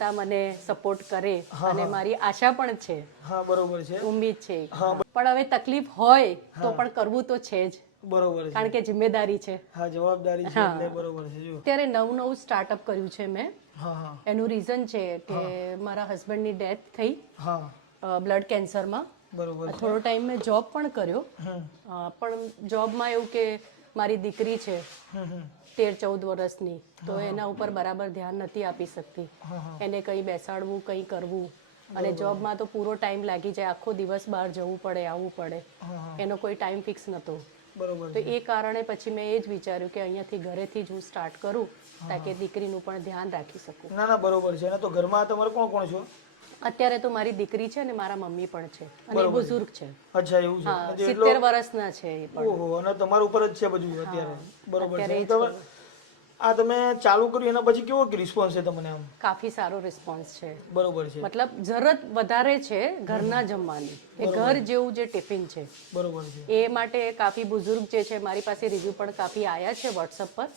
તા મને સપોર્ટ કરે અને મારી આશા પણ છે. હા બરોબર છે. ઉમ્મીદ છે. પણ હવે તકલીફ હોય તો પણ કરવું તો છે જ. બરોબર છે. કારણ કે જિમ્મેદારી છે. હા જવાબદારી છે એટલે બરોબર છે જો અત્યારે નવું નવું સ્ટાર્ટઅપ કર્યું છે મેં. એનું રીઝન છે કે મારા હસબન્ડની ડેથ થઈ. હા. બ્લડ કેન્સરમાં બરોબર થોડો ટાઈમ મેં જોબ પણ કર્યો. પણ જોબમાં એવું કે મારી દીકરી છે. તેર ચૌદ વર્ષની તો એના ઉપર બરાબર. ધ્યાન નથી આપી શકતી. એને કંઈ બેસાડવું કંઈ કરવું. અને જોબમાં તો પૂરો ટાઈમ લાગી જાય આખો દિવસ બહાર જવું પડે આવવું પડે. એનો કોઈ ટાઈમ ફિક્સ નહોતો. તો એ કારણે પછી મેં એ જ વિચાર્યું કે અહીંયાથી ઘરેથી જ હું સ્ટાર્ટ કરું તાકે દીકરીનું પણ ધ્યાન રાખી શકું. ના ના બરોબર છે. તો ઘરમાં તમારે કોણ કોણ છો? અત્યારે તો મારી દીકરી છે ને મારા મમ્મી પણ છે. અને બુઝુર્ગ છે. અચ્છા એવું છે. હા સિત્તેર વર્ષના છે એ પણ. ઓહો અને તમારા ઉપર જ છે બધું અત્યારે. બરોબર છે. આ તમે ચાલુ કર્યું એના પછી કેવો રિસ્પોન્સ છે તમને આમ? કાફી સારો રિસ્પોન્સ છે. બરોબર છે. મતલબ જરૂરત વધારે છે ઘરના જમવાની. એ ઘર જેવું જે ટિફિન છે. બરોબર છે. એ માટે કાફી બુઝુર્ગ જે છે મારી પાસે રિવ્યુ પણ કાફી આયા છે વોટ્સઅપ પર.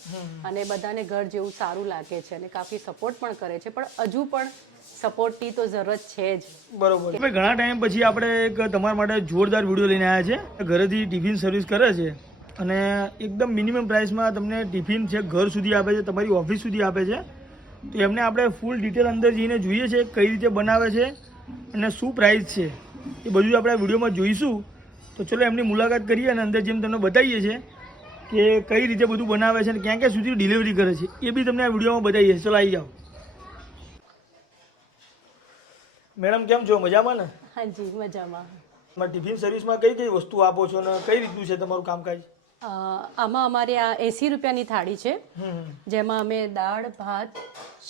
અને બધાને ઘર જેવું સારું લાગે છે અને કાફી સપોર્ટ પણ કરે છે. પણ હજુ પણ સપોર્ટની તો જરૂરત છે જ. બરોબર. ઘણા ટાઈમ પછી આપણે એક તમારા માટે જોરદાર વીડિયો લઈને આવ્યા છે. ઘરેથી ટિફિન સર્વિસ કરે છે. અને એકદમ મિનિમમ પ્રાઇસમાં તમને ટિફિન છે ઘર સુધી આપે છે તમારી ઓફિસ સુધી આપે છે. તો એમને આપણે ફૂલ ડિટેલ અંદર જઈને જોઈએ છે કઈ રીતે બનાવે છે અને શું પ્રાઇસ છે. એ બધું આપણે વિડીયોમાં જોઈશું. તો ચલો એમની મુલાકાત કરીએ અને અંદર જેમ તમને બતાવીએ છીએ કે કઈ રીતે બધું બનાવે છે અને ક્યાં ક્યાં સુધી ડિલિવરી કરે છે. એ બી તમને આ વિડીયોમાં બતાવીએ ચલો આવી જાઓ. મેડમ કેમ છો? મજામાં ને? હાજી મજામાં. ટિફિન સર્વિસમાં કઈ કઈ વસ્તુ આપો છો અને કઈ રીતનું છે તમારું કામકાજ? આમાં અમારે આ એસી રૂપિયાની થાળી છે. જેમાં અમે દાળ ભાત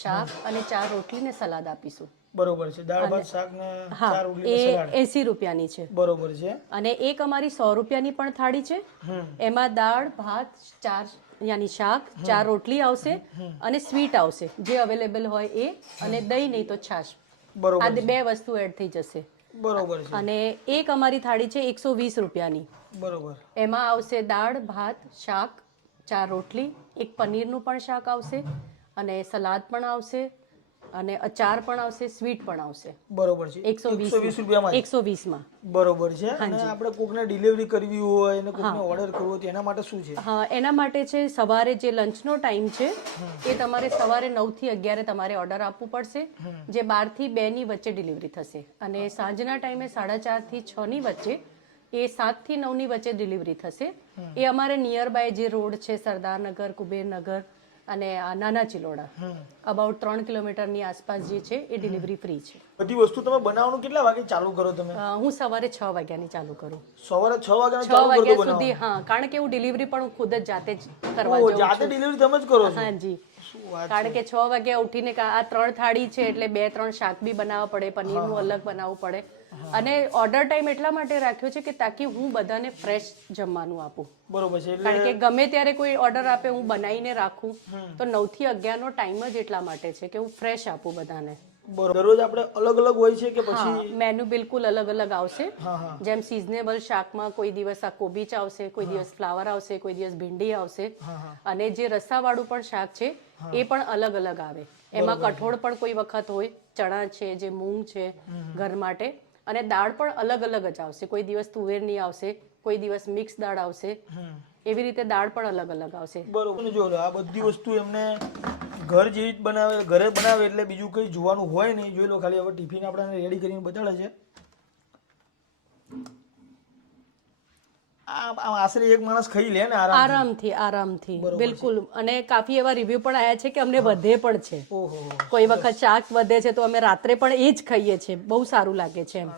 શાક અને ચાર રોટલી ને સલાદ આપીશું. બરોબર છે. દાળ ભાત શાક ને ચાર રોટલી સલાડ. એસી રૂપિયાની છે. બરોબર છે. અને એક અમારી સો રૂપિયાની પણ થાળી છે. એમાં દાળ ભાત ચાર યાની શાક ચાર રોટલી આવશે અને સ્વીટ આવશે. જે અવેલેબલ હોય એ અને દહીં નહીં તો છાશ. બરોબર આ બે વસ્તુ એડ થઈ જશે. બરોબર છે. અને એક અમારી થાળી છે એકસો વીસ રૂપિયાની. બરોબર. એમાં આવશે દાળ ભાત શાક ચાર રોટલી એક પનીરનું પણ શાક આવશે અને સલાદ પણ આવશે. અને અચાર પણ આવશે સ્વીટ પણ આવશે. બરોબર છે. એકસો વીસ રૂપિયામાં. એકસો વીસમાં. બરોબર છે. અને આપણે કોકને ડિલિવરી કરવી હોય અને કોકને ઓર્ડર કરવો હોય એના માટે શું છે? હા એના માટે છે સવારે જે લંચનો ટાઈમ છે એ તમારે સવારે નવથી અગિયારે તમારે ઓર્ડર આપવું પડશે. જે બારથી બેની વચ્ચે ડિલિવરી થશે. અને સાંજના ટાઈમે સાડા ચારથી છની વચ્ચે એ સાતથી નવની વચ્ચે ડિલિવરી થશે. એ અમારે નિયર બાય જે રોડ છે સરદારનગર કુબેરનગર અને નાના ચિલોડા અબાઉટ ત્રણ કિલોમીટરની આસપાસ જે છે એ ડિલિવરી ફ્રી છે. બધી વસ્તુ તમે બનાવવાનું કેટલા વાગે ચાલુ કરો તમે? હું સવારે છ વાગ્યાની ચાલુ કરું. સવારે છ વાગ્યા છ વાગ્યા સુધી હા કારણ કે હું ડિલિવરી પણ હું ખુદ જ જાતે જ કરવા જાઉં જાતે ડિલિવરી તમે જ કરો હા જી કારણ કે છ વાગ્યા ઉઠીને આ ત્રણ થાળી છે એટલે બે ત્રણ શાક બી બનાવવા પડે પનીરનું અલગ બનાવવું પડે. અને ઓર્ડર ટાઈમ એટલા માટે રાખ્યો છે કે તાકી હું બધાને ફ્રેશ જમવાનું આપું. બરોબર છે કારણ કે ગમે ત્યારે કોઈ ઓર્ડર આપે હું બનાવીને રાખું તો નવથી અગિયારનો ટાઈમ જ એટલા માટે છે કે હું ફ્રેશ આપું બધાને. દરરોજ આપણે અલગ અલગ હોય છે કે પછી? મેનુ બિલકુલ અલગ અલગ આવશે. જેમ સિઝનેબલ શાકમાં કોઈ દિવસ આ કોબીચ આવશે કોઈ દિવસ ફ્લાવર આવશે કોઈ દિવસ ભીંડી આવશે. અને જે રસાવાળું પણ શાક છે એ પણ અલગ અલગ આવે. એમાં કઠોળ પણ કોઈ વખત હોય ચણા છે જે મૂંગ છે ઘર માટે. અને દાળ પણ અલગ અલગ જ આવશે. કોઈ દિવસ તુવેરની આવશે કોઈ દિવસ મિક્સ દાળ આવશે. એવી રીતે દાળ પણ અલગ અલગ આવશે. બરોબર. જો આ બધી વસ્તુ એમને ઘર જેવી જ બનાવે ઘરે બનાવે એટલે બીજું કંઈ જોવાનું હોય નહીં. જોઈ લો ખાલી હવે ટિફિન આપણે રેડી કરીને બતાડે છે. આશરે એક માણસ ખાઈ લે ને આરામથી. આરામથી બિલકુલ. અને કાફી એવા રિવ્યુ પણ આવ્યા છે કે અમને વધે પણ છે. કોઈ વખત શાક વધે છે તો અમે રાત્રે પણ એ જ ખાઈએ છીએ. બહુ સારું લાગે છે એમ.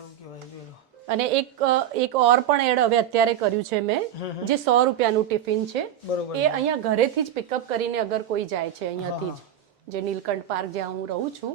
અને એક એક ઓર પણ એડ હવે અત્યારે કર્યું છે મેં જે સો રૂપિયાનું ટિફિન છે. એ અહીંયા ઘરેથી જ પિકઅપ કરીને અગર કોઈ જાય છે અહીંયાથી જ. જે નીલકંઠ પાર્ક જ્યાં હું રહું છું.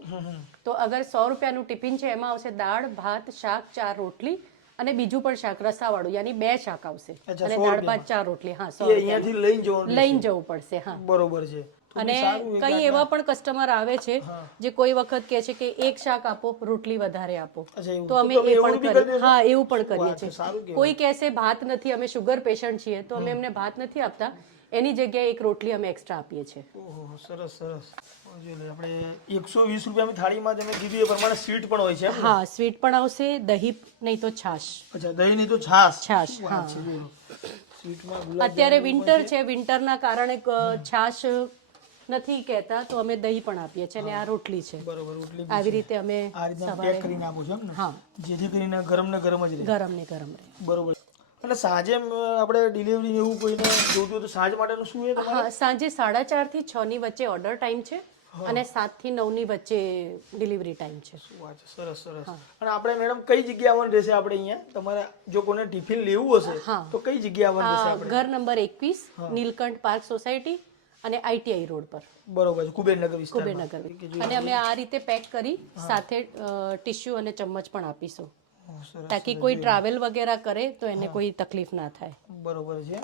તો અગર સો રૂપિયાનું ટિફિન છે એમાં આવશે દાળ ભાત શાક ચાર રોટલી અને બીજું પણ શાક રસાવાળું યાની બે શાક આવશે. અને દાળ ભાત ચાર રોટલી હા સો અહીંયાથી લઈને જવાનું લઈને જવું પડશે હા. બરોબર છે. અને કઈ એવા પણ કસ્ટમર આવે છે જે કોઈ વખત કહે છે કે એક શાક આપો રોટલી વધારે આપો. તો અમે એ પણ કરીએ. હા એવું પણ કરીએ છીએ. કોઈ કહેશે ભાત નથી અમે શુગર પેશન્ટ છીએ તો અમે એમને ભાત નથી આપતા. એની જગ્યાએ એક રોટલી અમે એક્સ્ટ્રા આપીએ છીએ. ઓહો સરસ સરસ. આપણે એકસો વીસ રૂપિયાની થાળીમાં તમે કીધું એ પ્રમાણે સ્વીટ પણ હોય છે હા સ્વીટ પણ આવશે દહીં નહીં તો છાશ. અચ્છા દહીં નહીં તો છાશ? છાશ હા. અત્યારે વિન્ટર છે. વિન્ટરના કારણે છાશ નથી કહેતા તો અમે દહીં પણ આપીએ છીએ અને આ રોટલી છે. બરોબર રોટલી આવી રીતે અમે આ રીતે પેક કરીને આપો છો એમ ને? હા. જેથી કરીને ગરમ ને ગરમ જ રહે. ગરમ ને ગરમ રહે. બરોબર. અને સાંજે આપણે ડિલિવરી એવું કોઈને જોતું તો સાંજ માટેનું શું છે તમારે? હા સાંજે સાડા ચારથી છ ની વચ્ચે ઓર્ડર ટાઈમ છે અને સાતથી નવની વચ્ચે ડિલિવરી ટાઈમ છે. શું વાત છે સરસ. સરસ અને આપણે મેડમ કઈ જગ્યા આવવાનું રહેશે આપણે અહીંયા? તમારે જો કોને ટિફિન લેવું હશે. તો કઈ જગ્યા આવવાનું રહેશે આપણે? ઘર નંબર એકવીસ નીલકંઠ પાર્ક સોસાયટી અને આઈટીઆઈ રોડ પર. બરોબર છે કુબેરનગર વિસ્તાર કુબેરનગર. અને અમે આ રીતે પેક કરી સાથે ટિશ્યુ અને ચમચ પણ આપીશું. તાકી કોઈ ટ્રાવેલ વગેરે કરે તો એને કોઈ તકલીફ ના થાય. બરોબર છે.